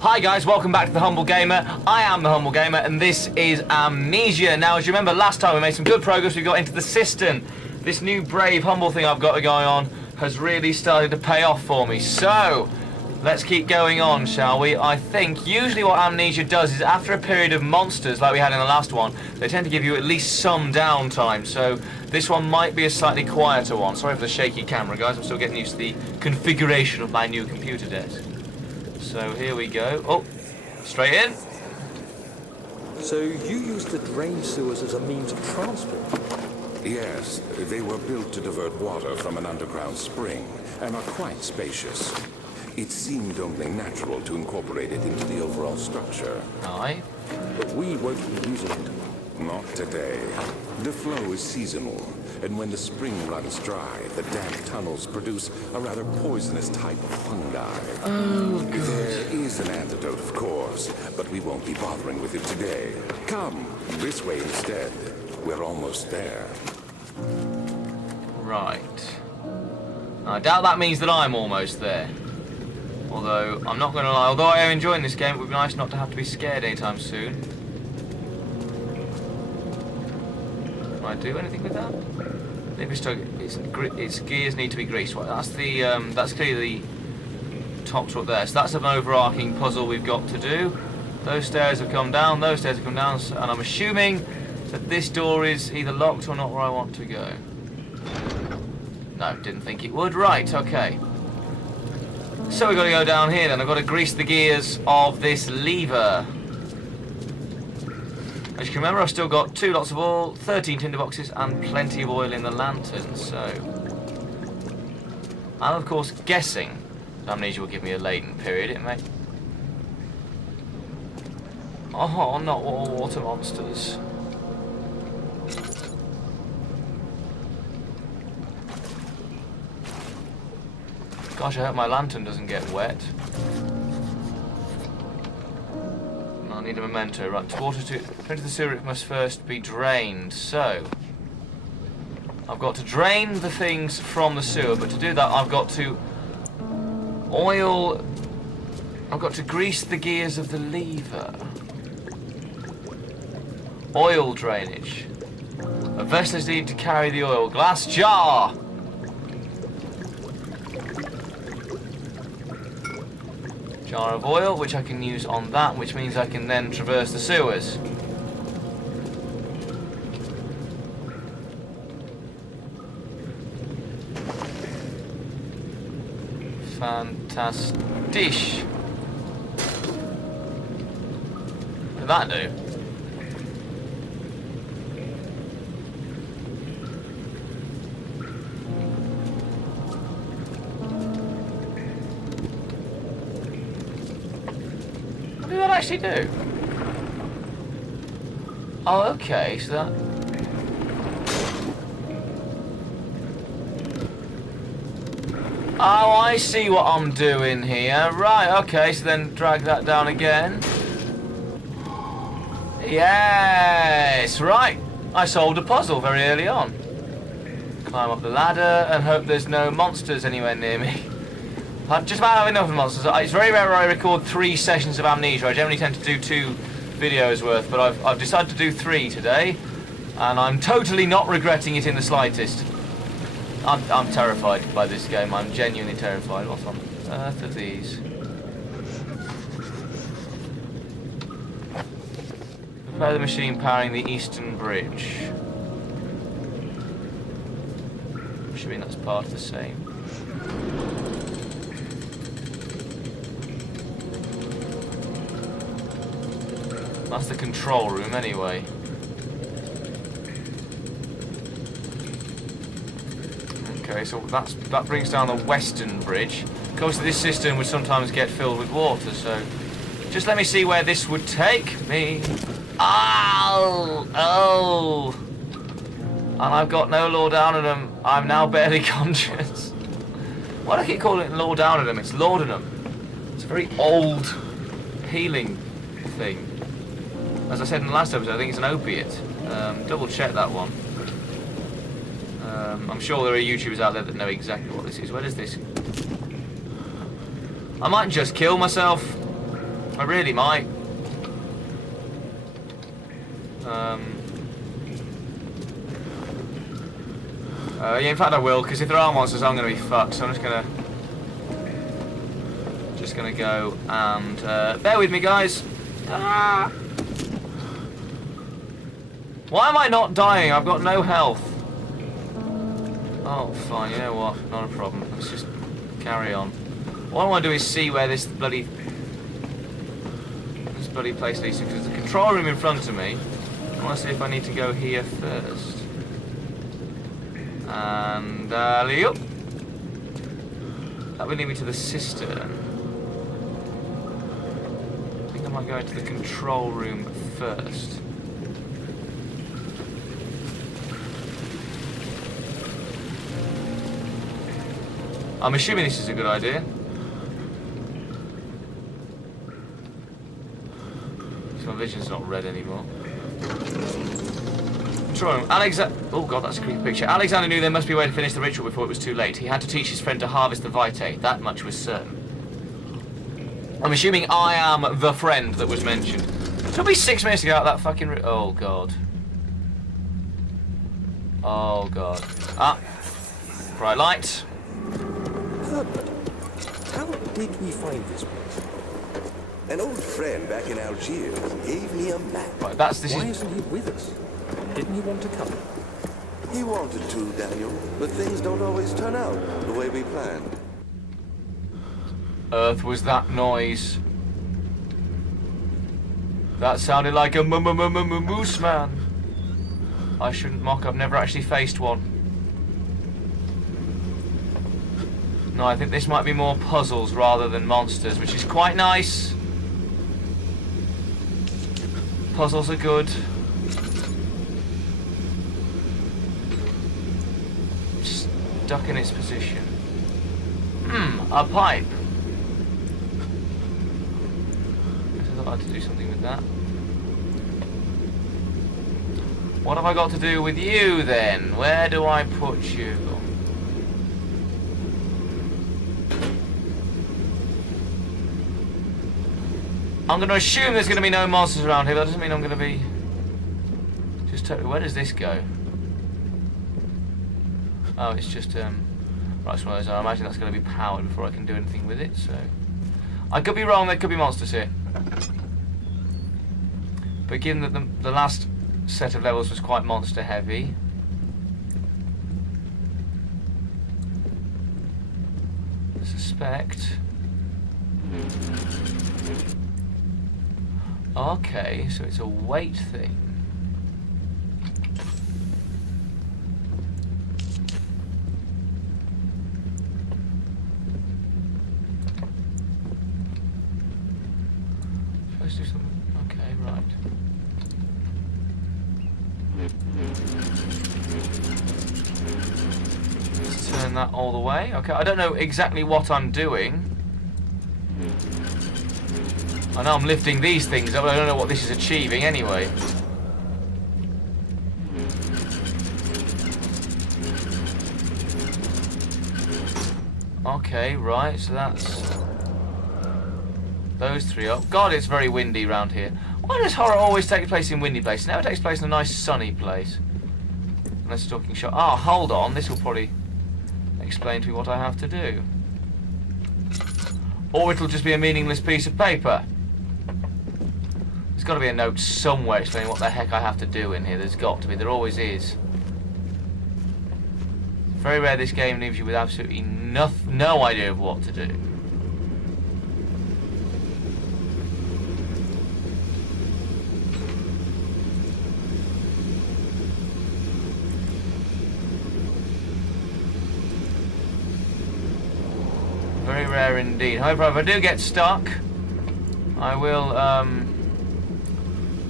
Hi guys, welcome back to The Humble Gamer. I am The Humble Gamer and this is Amnesia. Now as you remember last time we made some good progress, we got into the cistern. This new brave humble thing I've got going on has really started to pay off for me. So, let's keep going on, shall we? I think usually what Amnesia does is after a period of monsters like we had in the last one, they tend to give you at least some downtime. So this one might be a slightly quieter one. Sorry for the shaky camera guys, I'm still getting used to the configuration of my new computer desk. So here we go. Oh, straight in. So you used the drain sewers as a means of transport? Yes, they were built to divert water from an underground spring and are quite spacious. It seemed only natural to incorporate it into the overall structure. Aye. But we won't be using it. Not today. The flow is seasonal, and when the spring runs dry, the damp tunnels produce a rather poisonous type of fungi. Oh, good. There is an antidote, of course, but we won't be bothering with it today. Come, this way instead. We're almost there. Right. I doubt that means that I'm almost there. Although, I'm not going to lie, although I am enjoying this game, it would be nice not to have to be scared anytime soon. Can I do anything with that? Maybe its gears need to be greased. Well, that's the that's clearly the top up there. So that's an overarching puzzle we've got to do. Those stairs have come down, those stairs have come down, and I'm assuming that this door is either locked or not where I want to go. No, didn't think it would. Right, okay. So we've got to go down here then. I've got to grease the gears of this lever. As you can remember, I've still got 2 lots of oil, 13 tinder boxes, and plenty of oil in the lantern, so... I'm of course guessing Amnesia will give me a latent period, it may... Oh, not all water monsters. Gosh, I hope my lantern doesn't get wet. I need a memento. Right, to enter the sewer it must first be drained. So, I've got to drain the things from the sewer, but to do that I've got to I've got to grease the gears of the lever. Oil drainage. A vessel is needed to carry the oil. Glass jar! Jar of oil, which I can use on that, which means I can then traverse the sewers. Fantastic. What did that do? What did that actually do? Oh, okay, so that... Oh, I see what I'm doing here. Right, okay, so then drag that down again. Yes, right. I solved a puzzle very early on. Climb up the ladder and hope there's no monsters anywhere near me. I just about have enough of monsters. It's very rare I record 3 sessions of Amnesia. I generally tend to do 2 videos worth, but I've decided to do 3 today, and I'm totally not regretting it in the slightest. I'm terrified by this game. I'm genuinely terrified. What on earth are these? Prepare the machine powering the eastern bridge. Assuming that's part of the same. That's the control room anyway. Okay, so that brings down the western bridge. Of course, this cistern would sometimes get filled with water, so just let me see where this would take me. Oh! Oh! And I've got no laudanum. I'm now barely conscious. Why do I keep calling it laudanum? It's laudanum. It's a very old healing thing. As I said in the last episode, I think it's an opiate. Double check that one. I'm sure there are YouTubers out there that know exactly what this is. Where does this... I might just kill myself. I really might. Yeah, in fact I will, because if there are monsters I'm going to be fucked, so I'm just going to go and bear with me, guys. Ah! Why am I not dying? I've got no health. Oh, fine, you know what? Not a problem. Let's just carry on. What I want to do is see where this bloody place leads to, because there's a control room in front of me. I want to see if I need to go here first. And alley-up. That will lead me to the cistern. I think I might go into the control room first. I'm assuming this is a good idea. So my vision's not red anymore. Oh god, that's a creepy picture. Alexander knew there must be a way to finish the ritual before it was too late. He had to teach his friend to harvest the vitae. That much was certain. I'm assuming I am the friend that was mentioned. It took me 6 minutes to get out of that fucking... Oh god. Oh god. Ah. Bright light. Herbert, how did we find this place? An old friend back in Algiers gave me a map. Right, Why isn't he with us? Didn't he want to come? He wanted to, Daniel, but things don't always turn out the way we planned. Earth was that noise. That sounded like a moose man. I shouldn't mock, I've never actually faced one. No, I think this might be more puzzles rather than monsters, which is quite nice. Puzzles are good. Stuck in its position. A pipe. I'd like to do something with that. What have I got to do with you then? Where do I put you? I'm going to assume there's going to be no monsters around here. That doesn't mean I'm going to be... Just totally... Where does this go? Oh, it's just, right, it's one of those. I imagine that's going to be powered before I can do anything with it, so... I could be wrong, there could be monsters here. But given that the last set of levels was quite monster heavy... I suspect... Okay, so it's a weight thing. Supposed to do something. Okay, right. Let's turn that all the way. Okay, I don't know exactly what I'm doing. I know I'm lifting these things up, but I don't know what this is achieving anyway. Okay, right, so that's... those three up. God, it's very windy round here. Why does horror always take place in windy places? It never takes place in a nice sunny place. Unless it's talking shot. Ah, hold on, this will probably explain to me what I have to do. Or it'll just be a meaningless piece of paper. There's got to be a note somewhere explaining what the heck I have to do in here. There's got to be. There always is. Very rare this game leaves you with absolutely no idea of what to do. Very rare indeed. However, if I do get stuck, I will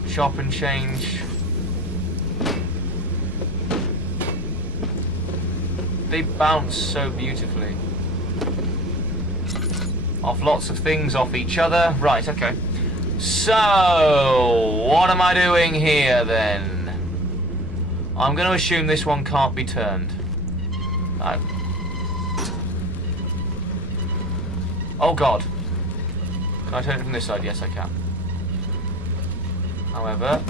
chop and change. They bounce so beautifully. Off lots of things, off each other. Right, okay. So, what am I doing here then? I'm going to assume this one can't be turned. Oh God. Can I turn it from this side? Yes, I can. However...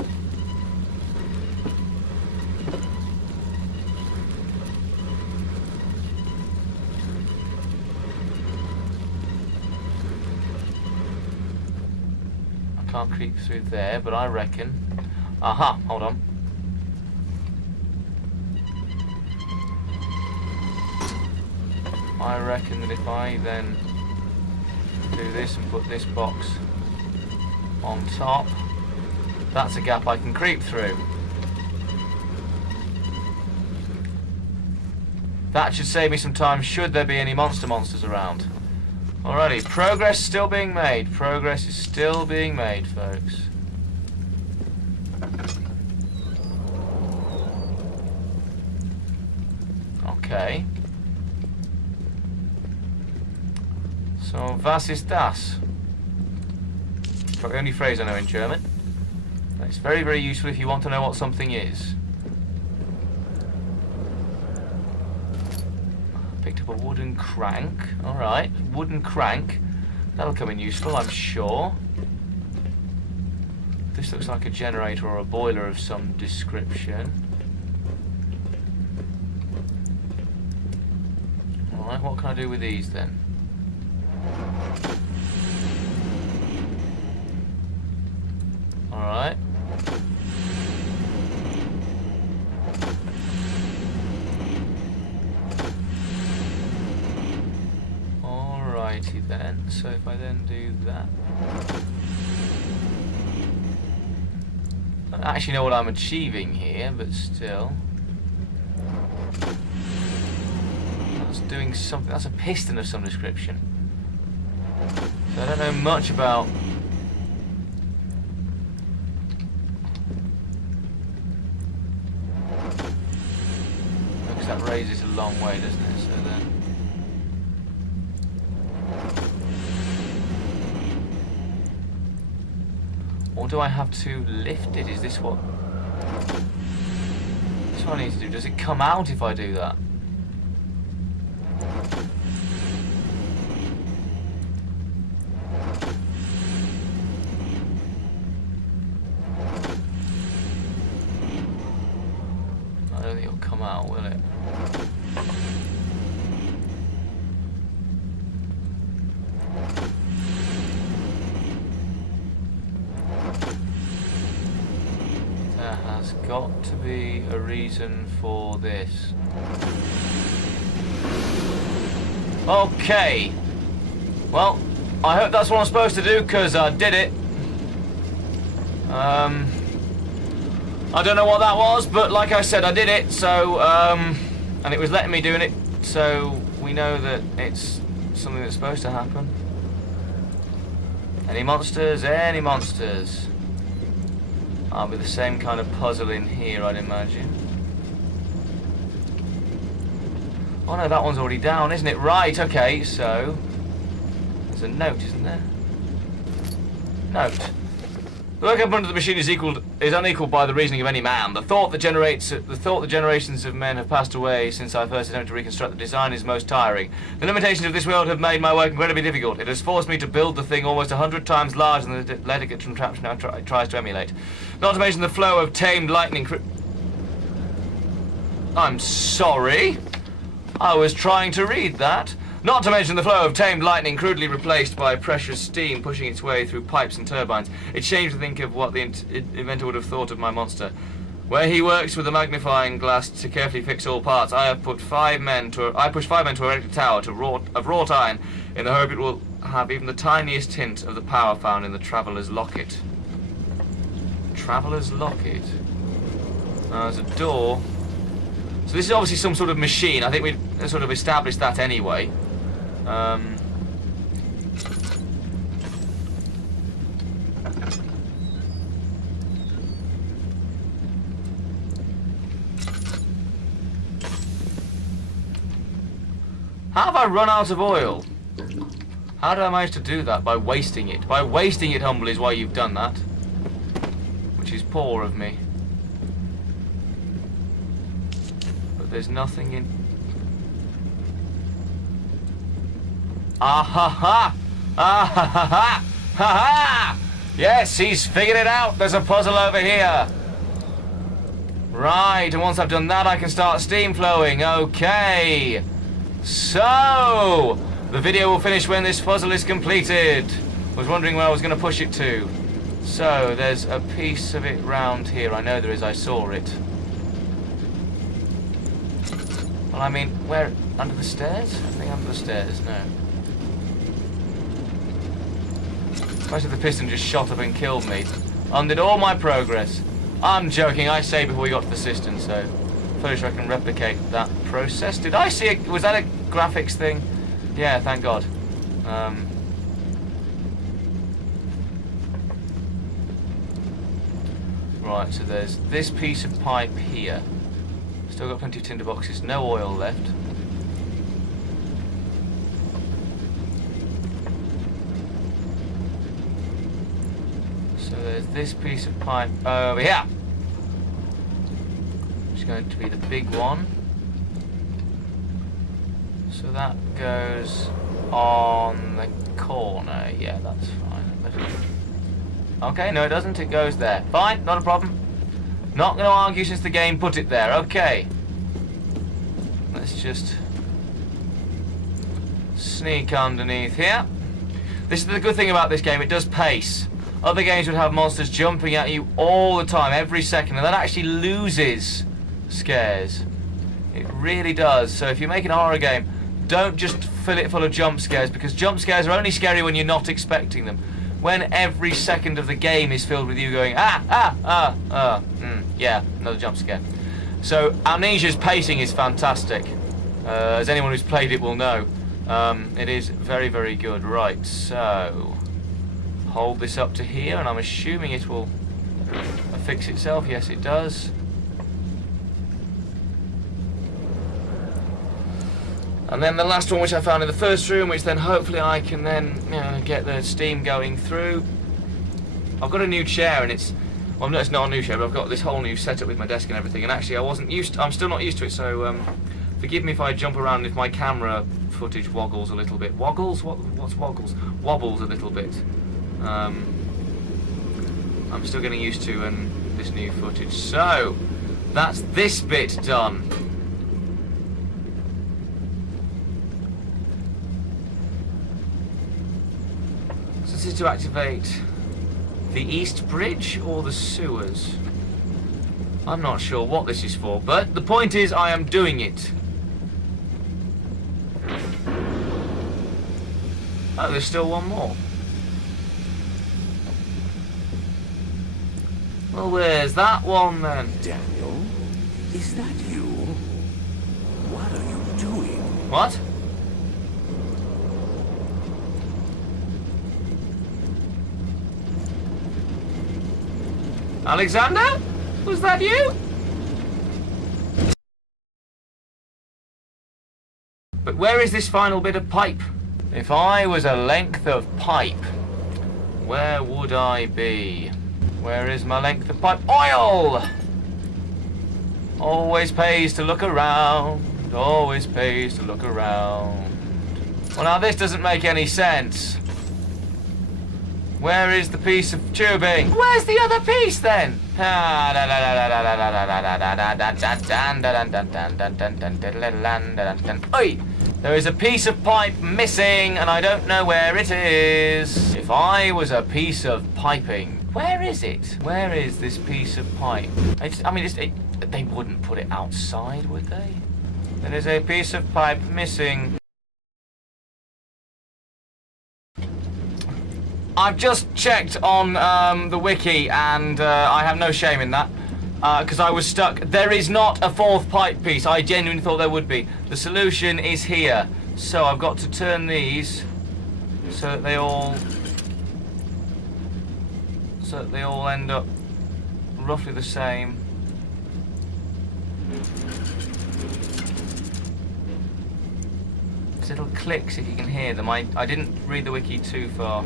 I can't creep through there, but I reckon... Aha, hold on. I reckon that if I then do this and put this box on top, that's a gap I can creep through. That should save me some time should there be any monsters around. Alrighty, progress still being made. Progress is still being made, folks. Okay. So, was ist das? Probably the only phrase I know in German. It's very, very useful if you want to know what something is. Picked up a wooden crank. Alright, wooden crank. That'll come in useful, I'm sure. This looks like a generator or a boiler of some description. Alright, what can I do with these then? Alright. Alrighty then, so if I then do that... I don't actually know what I'm achieving here, but still... That's doing something, that's a piston of some description. So I don't know much about... Because that raises a long way, doesn't it? So then... Or do I have to lift it? Is this what... That's what I need to do. Does it come out if I do that? I don't think it'll come out, will it? There has got to be a reason for this. Okay. Well, I hope that's what I'm supposed to do, because I did it. I don't know what that was, but like I said, I did it, so, and it was letting me doing it, so we know that it's something that's supposed to happen. Any monsters? Any monsters? I'll be the same kind of puzzle in here, I'd imagine. Oh no, that one's already down, isn't it? Right, okay, so... There's a note, isn't there? Note. The work up under the machine is unequaled by the reasoning of any man. The thought that generations of men have passed away since I first attempted to reconstruct the design is most tiring. The limitations of this world have made my work incredibly difficult. It has forced me to build the thing almost 100 times larger than the delicate contraption now tries to emulate. Not to mention the flow of tamed lightning... I'm sorry. I was trying to read that. Not to mention the flow of tamed lightning crudely replaced by precious steam pushing its way through pipes and turbines. It's shame to think of what the inventor would have thought of my monster. Where he works with a magnifying glass to carefully fix all parts, I pushed 5 men to erect a tower of wrought iron in the hope it will have even the tiniest hint of the power found in the Traveller's Locket. Traveller's Locket? There's a door. So this is obviously some sort of machine. I think we sort of established that anyway. How have I run out of oil? How did I manage to do that? By wasting it. By wasting it, Humble, is why you've done that. Which is poor of me. But there's nothing in... Ah ha ha! Ah ha ha ha! Ha-ha! Yes, he's figured it out. There's a puzzle over here. Right, and once I've done that, I can start steam flowing. Okay. So, the video will finish when this puzzle is completed. I was wondering where I was going to push it to. So, there's a piece of it round here. I know there is, I saw it. Well, I mean, where? Under the stairs? I think under the stairs, no. Imagine the piston just shot up and killed me. Undid all my progress. I'm joking, I say before we got to the cistern, so fairly sure I can replicate that process. Did I see it? Was that a graphics thing? Yeah, thank God. Right, so there's this piece of pipe here. Still got plenty of tinder boxes, no oil left. So there's this piece of pipe over here. Which is going to be the big one. So that goes on the corner. Yeah, that's fine. Okay, no it doesn't, it goes there. Fine, not a problem. Not going to argue since the game put it there. Okay. Let's just sneak underneath here. This is the good thing about this game, it does pace. Other games would have monsters jumping at you all the time, every second, and that actually loses scares. It really does. So if you're making a horror game, don't just fill it full of jump scares, because jump scares are only scary when you're not expecting them. When every second of the game is filled with you going, yeah, another jump scare. So Amnesia's pacing is fantastic. As anyone who's played it will know. It is very, very good. Right, so hold this up to here, and I'm assuming it will fix itself. Yes, it does. And then the last one, which I found in the first room, which then hopefully I can then get the steam going through. I've got a new chair, and well, no, it's not a new chair, but I've got this whole new setup with my desk and everything. And actually, I'm still not used to it, so forgive me if I jump around if my camera footage woggles a little bit. Woggles? What's woggles? Wobbles a little bit. I'm still getting used to this new footage. So that's this bit done. This is to activate the East Bridge or the sewers. I'm not sure what this is for, but the point is I am doing it. Oh, there's still one more. Well, where's that one then? Daniel, is that you? What are you doing? What? Alexander? Was that you? But where is this final bit of pipe? If I was a length of pipe, where would I be? Where is my length of pipe? Oil! Always pays to look around. Always pays to look around. Well, now this doesn't make any sense. Where is the piece of tubing? Where's the other piece then? Oi! There is a piece of pipe missing, and I don't know where it is. If I was a piece of piping, where is it? Where is this piece of pipe? They wouldn't put it outside, would they? There is a piece of pipe missing. I've just checked on the wiki, and I have no shame in that, because I was stuck. There is not a fourth pipe piece. I genuinely thought there would be. The solution is here. So I've got to turn these so that they all end up roughly the same. Little clicks if you can hear them. I didn't read the wiki too far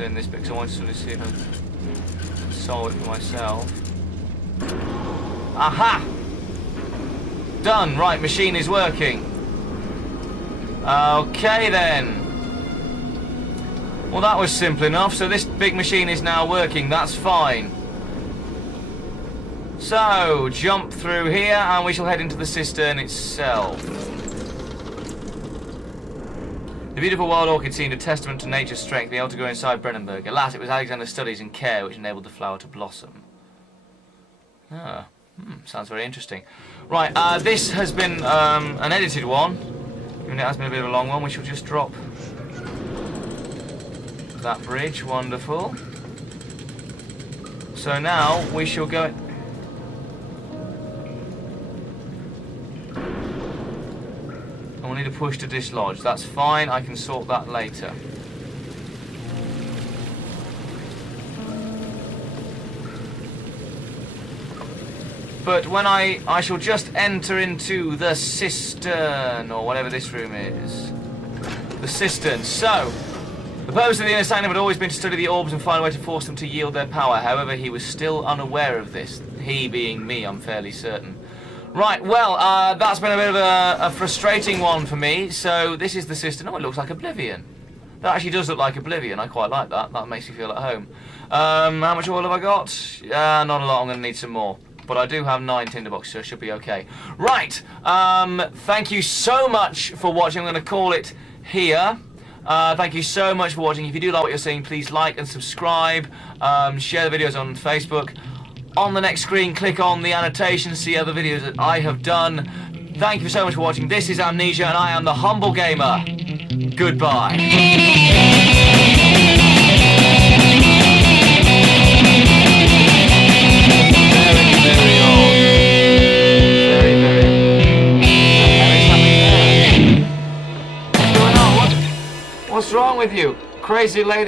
in this bit, because I wanted to sort of see if I can solve it for myself. Aha! Done! Right, machine is working. Okay then. Well, that was simple enough. So this big machine is now working. That's fine. So, jump through here and we shall head into the cistern itself. The beautiful wild orchid seemed a testament to nature's strength, being able to grow inside Brennenburg. Alas, it was Alexander's studies and care which enabled the flower to blossom. Ah, sounds very interesting. Right, this has been an edited one. Even it has been a bit of a long one. We shall just drop that bridge. Wonderful. So now we shall go... And we'll need to push to dislodge. That's fine, I can sort that later. But when I shall just enter into the cistern, or whatever this room is. The cistern. So, the purpose of the inner sanctum had always been to study the orbs and find a way to force them to yield their power. However, he was still unaware of this. He being me, I'm fairly certain. Right, well, that's been a bit of a frustrating one for me. So, this is the cistern. Oh, it looks like Oblivion. That actually does look like Oblivion. I quite like that. That makes me feel at home. How much oil have I got? Not a lot. I'm going to need some more. But I do have 9 tinderboxes, so it should be okay. Right, thank you so much for watching. I'm going to call it here. Thank you so much for watching. If you do like what you're seeing, please like and subscribe. Share the videos on Facebook. On the next screen, click on the annotation, see other videos that I have done. Thank you so much for watching. This is Amnesia, and I am the Humble Gamer. Goodbye. What's wrong with you? Crazy lady.